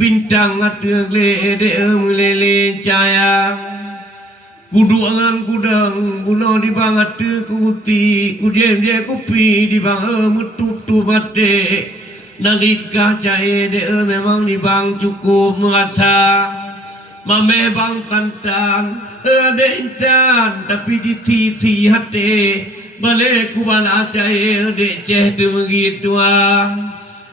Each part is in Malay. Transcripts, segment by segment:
bintang atur le de mulele caya kudu angan kudang buno di bang atur kuti kujem je kupi di bang mututu bate nagit kacae de memang di bang cukup merasa mame bang kantan de intan tapi di titi hati balik kubala cae de ceh tu begitu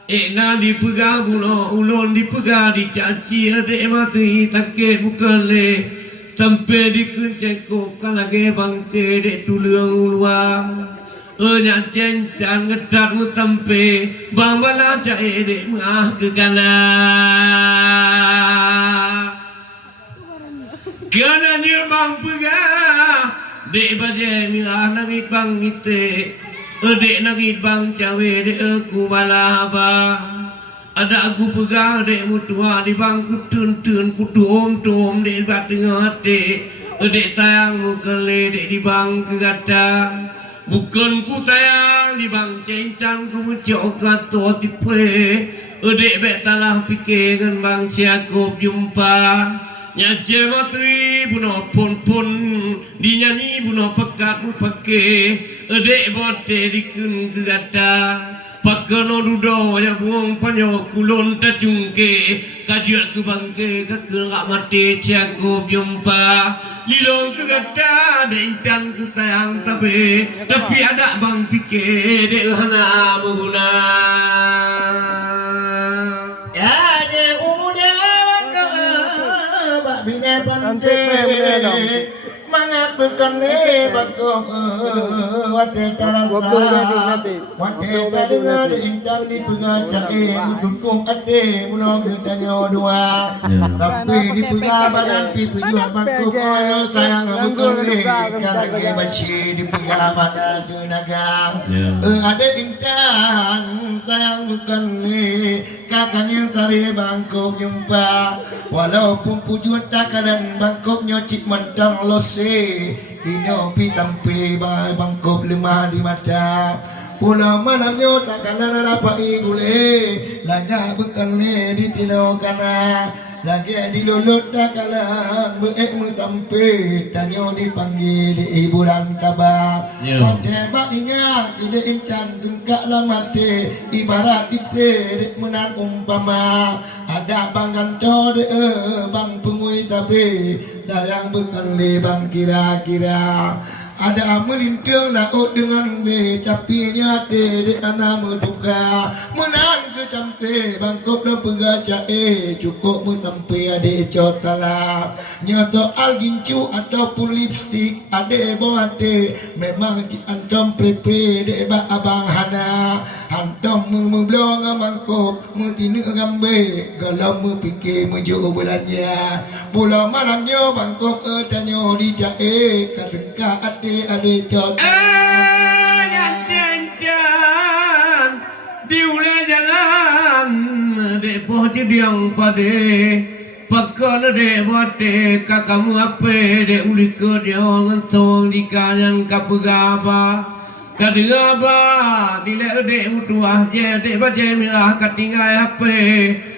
na dipegang buno ulun dipegang dicaci adek mati takut bukan le sampai dikencekop kan lagi bangke dek tulung luar nyak cencan ngetat mu sampai bang bala cai dek mengah ke kanan kerana dia bang pegang dek bajai mirah nangit bang ngite dek nagit bang cawe dek aku balaba ada aku pegang dek mutua di bang kutun-tun kutum-tum dek bat tengah hati dek tayang mukele dek di bang kegata bukan ku tayang di bang cencang ku muncok gato tipe dek bet talah fikir dengan bang siakup jumpa nyace matri buno pun dinyanyi buno pekat mu pake dek bote dikun kegata pakano dudo ya buang panyo kulon tacungke kajiat ke bangke kakak mati ciaku jumpa lilong kegata dentan ku tayang tapi ada bang fikir dek hana menguna ya je bine pante mangat bukan le bakong wate taranta wate tadengar intal di pengaca dukung ate munog tanyo dua tapi di pengabadan pi tujuan bangku koyo sayang bukan le kalage baci di pengabadan tenaga ada intan sayang bukan le kakaknya tali bangkok jumpa walaupun pujuan takalan bangkoknya cik mentang lose dino pitampi bangkok lemah di mata pulau malamnya takalan rapai gule laga bekale di tino kana lagi di lulut takalan beek mutampi tanyo dipanggil di hiburan tabak pada bakinya tidak intan tengkak lamate ibarat tipe dek menan umpama ada bang kanto de bang pengui tapi dayang bekali bang kira-kira ada melintang laut dengan me tapi nyate de anak muduka menan ke camte bangkok dan pegaca cukup mutampi ade cotala nyoto algincu ataupun lipstick ade boate memang ci antom prepe de ba abang hana antom memblong bangkok mutinu gambe kalau mu fikir muju bulannya bulan malamnya bangkok tanyo di jae katengka ade cot jangan diule jalan de pohti diang pade pakon de bote kakamu ape de uli ke dia ngentong di kanyan kapegaba kadegaba dile de mutuah je de baje mirah katingai ape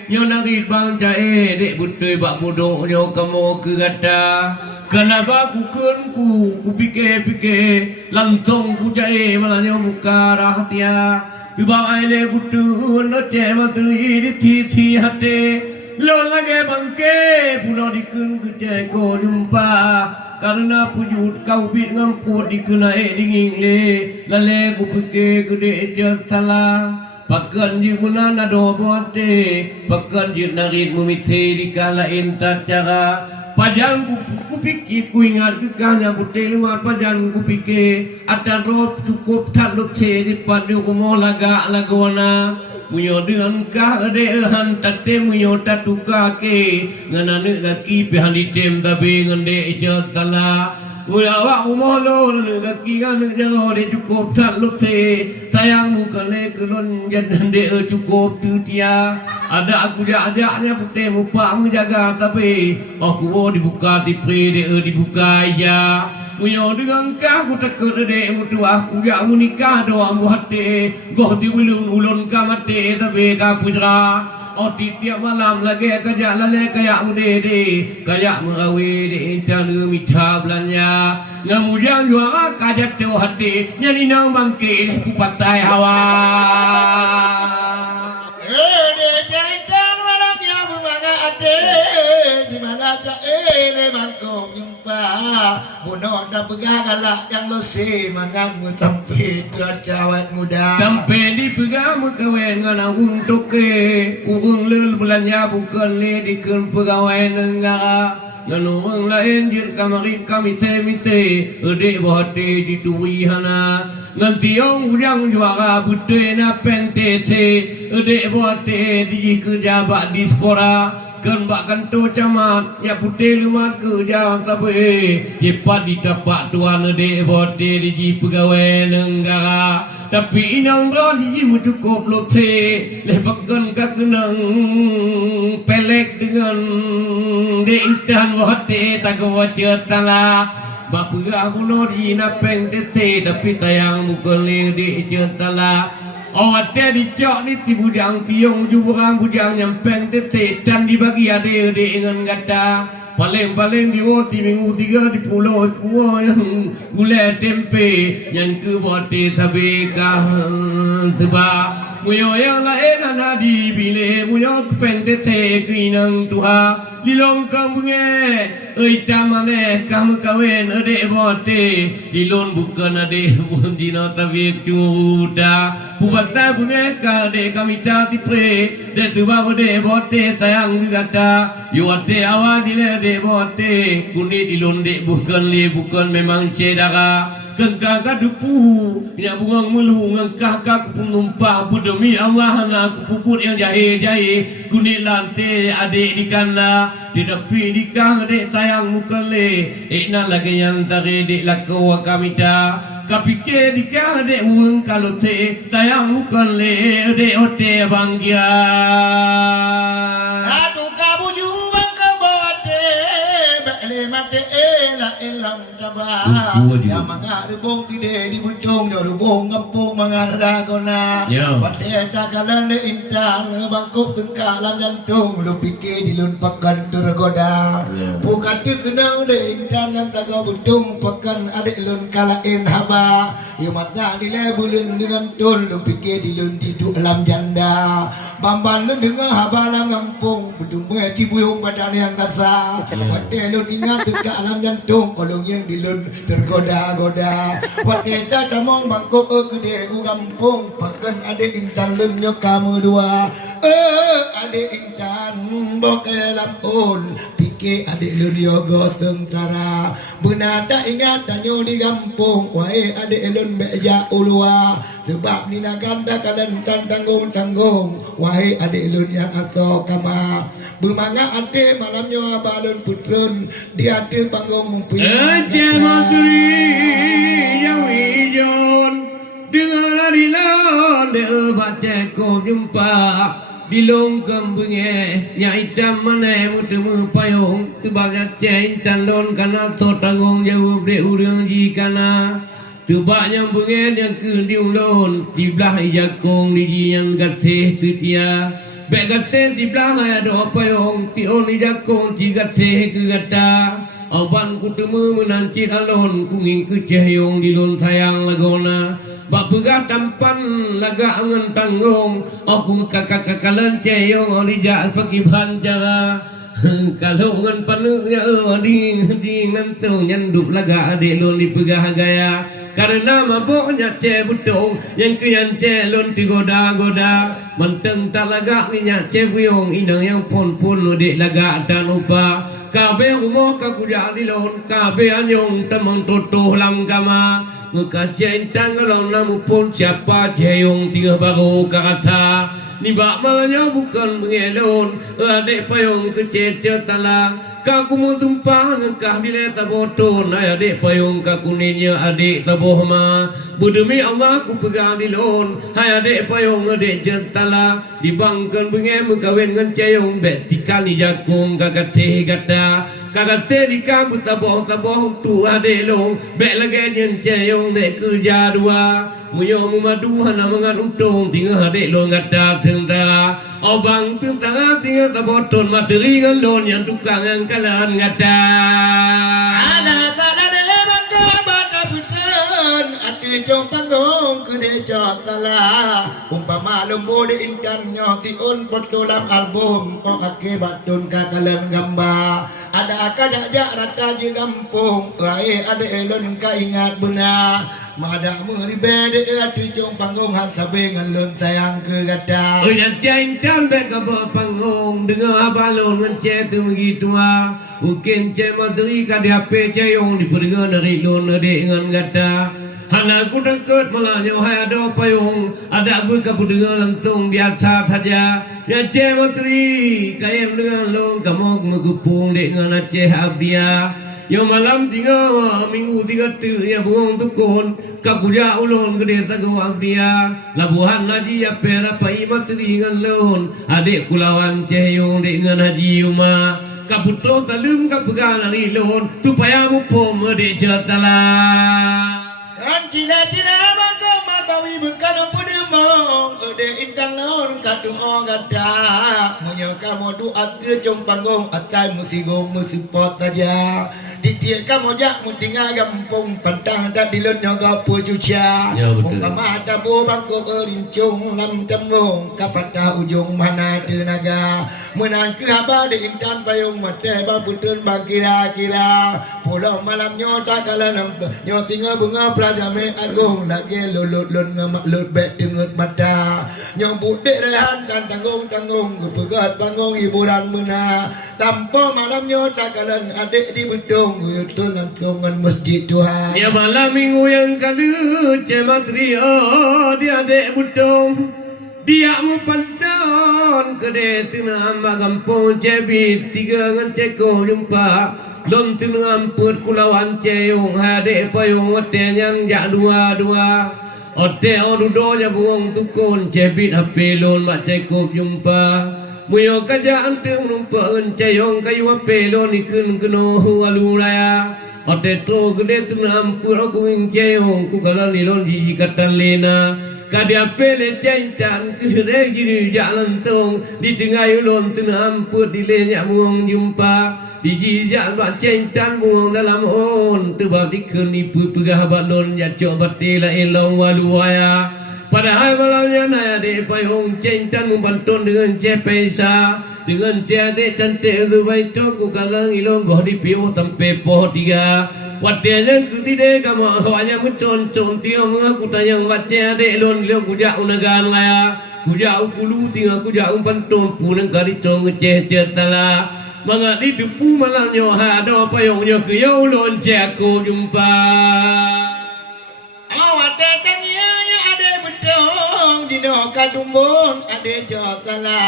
nyonari bang jae de butoi bak bodoh nyo kamu kegata kenapa ku pikir lantong ku jae malanya muka rahasia ibang aile butun oce matui di titi hati lo lagi bangke puno dikun kejai ko jumpa karena pujud kau bit ngamput dikenai dingin le lale ku pikir gede jatala pakan je menana do bote pakan je narit memite di kala intat cara Pajan ku pikir ku ingat kekanya putih luar pajan ku pikir ada rob cukup tak loce di padu kumo laga lagona munyo dengan kah ade han tate munyo tatuka ke nganane gaki pihali tem tabe ngende ija tala Ulawa umolo negaki kan jauh de cukup tak lote sayangmu kale kelon jangan de cukup tu dia ada aku dia ajaknya putih mupa menjaga tapi aku dibuka tipre de dibuka ya Muyo dengan kah ku takut de mutu aku ya munikah doa mu hati goh ti ulun kamate tapi ka putra Oh tiap malam lagi kerja lalai kayak mudede kayak mengawe di intan mitha belanja ngamujang jua kajat tu hati nyari nang bangkit ku patai hawa de jantan malamnya bumanga ade di mana le bangkong jumpa bunuh dan pegang galak yang losi mangamu tempe terjawat muda tempe dipegang kawen ngana untuk ke urung lel belanja bukan le dikeun pegawai negara nganong lain jir kamarin kami temite ede bohate dituri hana ngantiong ujang juara butte na pentete ede bohate di kerja dispora kan bak kanto camat ya putih lumat kerja sabe jepat ditapak tuan ede bohate di pegawai negara tapi inang rodi cukup lote lepakan kakenang pelek dengan de intan bohate tagawa cetala bapura bulori na peng tete tapi tayang mukole de cetala Oh ada dicok ni ti bujang tiung jurang bujang nyampeng tete dan dibagi ade dengan kata paling-paling di minggu 3 di pulau yang gulai tempe yang ke bote tabe kah sebab muyo yang lain ana di bile muyo peng tete kinang tuha lilong kampungnya oi tamane kamu kawen ade bote dilon bukan ade mon dina tabe cuda pubata bunga kade kami tati pre de tuba ade bote sayang kata yo ade awal dile de bote kuni dilon de bukan memang cedara kengkak dupu yang bungang melu ngengkah kak penumpak demi Allah aku puput yang jahe kuni lantai adik dikana di tepi dikah adik sayang mukale ikna lagi yang tari dik laku kamita kapike dikah adik uang kalau te sayang mukale adik ote banggia aduh kabuju bangka bote bale mate ela elam tabah yang mangar bong tide di bucung do bong ngapung mangara kona pate takalan de intan bangkok tengkalan jantung lu pikir dilun pakan tergoda bukan kenal de intan dan taga bucung pakan adik lun kalain haba ya mata dile bulun dengan tol lu pikir dilun di alam janda bamban lun dengan haba lang ngampung budung cibuyung badan yang kasa pate lun ingat ke alam jantung kolong yang dilun tergoda-goda pate dadamong bangkok gede ku kampung pakan adik intan lun kamu dua adik intan bokelam on pikir adik lun yogo sentara benada ingat tanyo di kampung wae adik lun beja ulua sebab nina ganda kalian tanggung wae adik lun yang aso kama bermanga adik malamnya balon putrun di adik panggung mumpi matri yang ijon dengan adilon de baca ko jumpa di long kampungnya nyai tamane mutemu payung sebabnya cintan lon kana so tanggung jawab de urang ji kana tebak nyambungen yang ke diulon di belah jakong di yang gateh setia bek gateh di belah ada payung ti on jakong ti gateh ke gata awan ku temu menancit alon kunging ke cahyong di lon sayang lagona bak pegah tampan laga angan tanggung aku kakak-kakalan cahyong dijak fakih bancara kalau ngan panunya di ngantu nyanduk laga adik lon di pegah gaya karena mabuknya ce butong yang kian ce lon ti goda menteng tak lagak ni nya ce buyong inang yang pon lo dek lagak dan upa kabe umur ka kuja di lon kabe anyong temang toto lam kama muka ce intang lon namu pun siapa ce yong tiga baru kata ni bak malanya bukan mengelon adik payung kecil tala kaku mau tumpah ngekah bila taboton ay adik payung kaku ninya adik taboh ma budemi Allah ku pegang di lon hai adik payung adik jentala dibangkan bengem kawin ngan ceyong bet tikani jakung kakate gata kakate di kamu taboh tu adik long bet lagi nyen ceyong dek kerja dua muyo madu hana mangan untung tinggal adik long gata tentara obang tentara tinggal taboton materi ngan lon yang tukang yang kalan ngata Anak kalan bangga bata putan ati jong panggung kede jotala umpama lembu di intan nyoti un potulam album o ake batun kakalan gamba ada kajak rata je gampung wae ada elon ka ingat bena mada meribe de ati jong panggung han sabe ngalun sayang ke gata uyan ceng tan be ka panggung dengar abalon ngence tu begitu mungkin ce madri ka dia pe ceyong di peringan dari lon de ngan gata hana ku dengkut melanyo hai ada payung ada aku ka dengar lantung biasa saja ya ce madri kayem dengan long kamu ngupung de ngan aceh abdia yang malam tinggal minggu 3 ya buang tukun kakuja ulun gede sagawang dia labuhan haji ya pera pai matri ngalun adik kulawan ceyong de ngan haji uma kaputo salim kapegang lari lon supaya mupom de jatala kan cina maka matawi bukan pudemong ode intang lon katu gada munyo kamu doa ke jong panggung atai musigong musipot saja Titik kamu jak mu tinggal gampung pantang tak dilun nyoga pu cucia umpama ada bu bangku berincung lam tembung kapata ujung mana tenaga menan ke haba di intan payung mate babutun bakira-kira pulau malam nyota kalan nyo tinggal bunga prajame agung lagi lulut lun ngamaklut bet tengut mata nyo budek rehan dan tanggung pegat panggung hiburan mena tanpa malam nyota kalan adik di betung Yaitu langsung dengan masjid Tuhan. Ya malam minggu yang kali cematri dia dek butong dia mu pancan kede tina amba gampong cebit tiga ngan ceko jumpa lom tina amput kulawan ceyong hade payung ote yang jak dua ote odudo nya buong tukun cebit hape lon mak ceko jumpa muyo kaja anteng numpa ceyong kayu apelo nikun keno aluraya ode to gede sunam puro kuing ceyong ku kalan lilon ji katan lena kadia pele cintan kere jiri jalan tong di tengah ulon tunam put dilenya muang jumpa di jijak bak cintan muang dalam on tebab dikun ipu pegah balon ya cok batila elong waluaya padahal malamnya naya de payung cintan membantu dengan cepesa dengan cede cantik tu baik tu ku kalang ilong goh di piu sampai poh 3 wadenya kutide kamu hanya mencon tiang aku tayang baca de lon lon kujak unagan laya kujak ukulu singa kujak umpanton punang kali cong cece tala manga di tupu malamnya hado payungnya ke yo lon ceko jumpa awat datangnya ada betul dino kadumbun ada jotala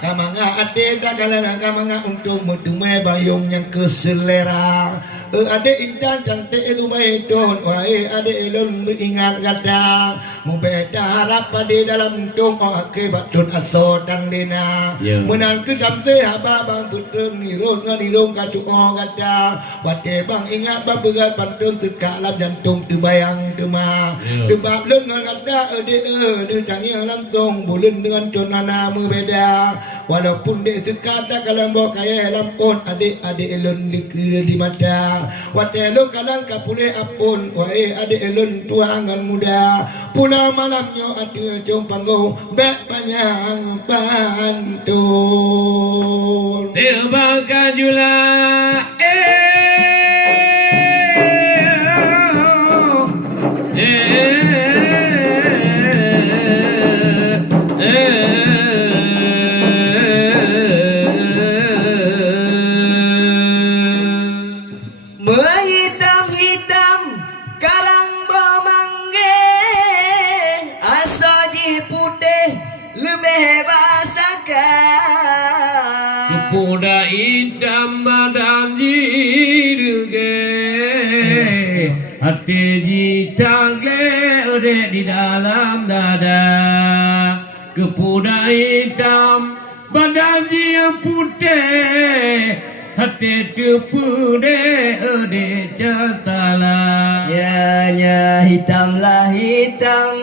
kamanga ada dagalan kamanga untuk mutume bayung yang keselera ada intan cantik itu baik don wahai ada elon ingat kata mu beda harap di dalam tung akibat don aso dan lena menan ke jam te haba bang putun nirung nirung katu kata wate bang ingat babegat pantun teka lam jantung terbayang tema sebab lun kata de tangi langsung bulun dengan don ana mu beda walaupun dek sekada kalam bawa kaya lampun adik elon di mata watelo kalan kapule apun wae adik elon tuangan muda pula malamnya ada jom panggung bek panjang pantun terbangkan jula hitam badan jiruge hati hitam le di dalam dada kepuda hitam badan yang putih hati terpude de catala Ya hitamlah hitam